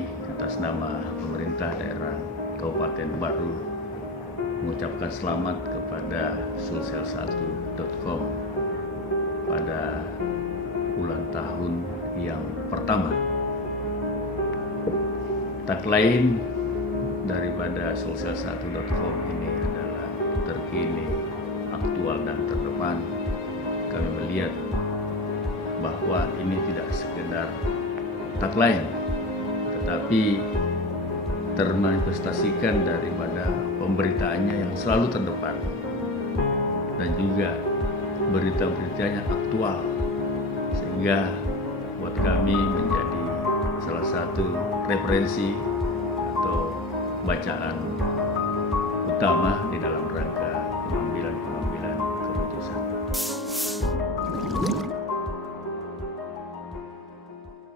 kami atas nama pemerintah daerah Kabupaten Baru mengucapkan selamat kepada sulsel1.com pada ulang tahun yang pertama. Tak lain daripada sulsel1.com ini adalah terkini, aktual dan terdepan. Kami melihat bahwa ini tidak sekedar tagline, tetapi termanifestasikan daripada pemberitaannya yang selalu terdepan dan juga berita-beritanya aktual, sehingga buat kami menjadi salah satu referensi atau bacaan utama di dalam rangka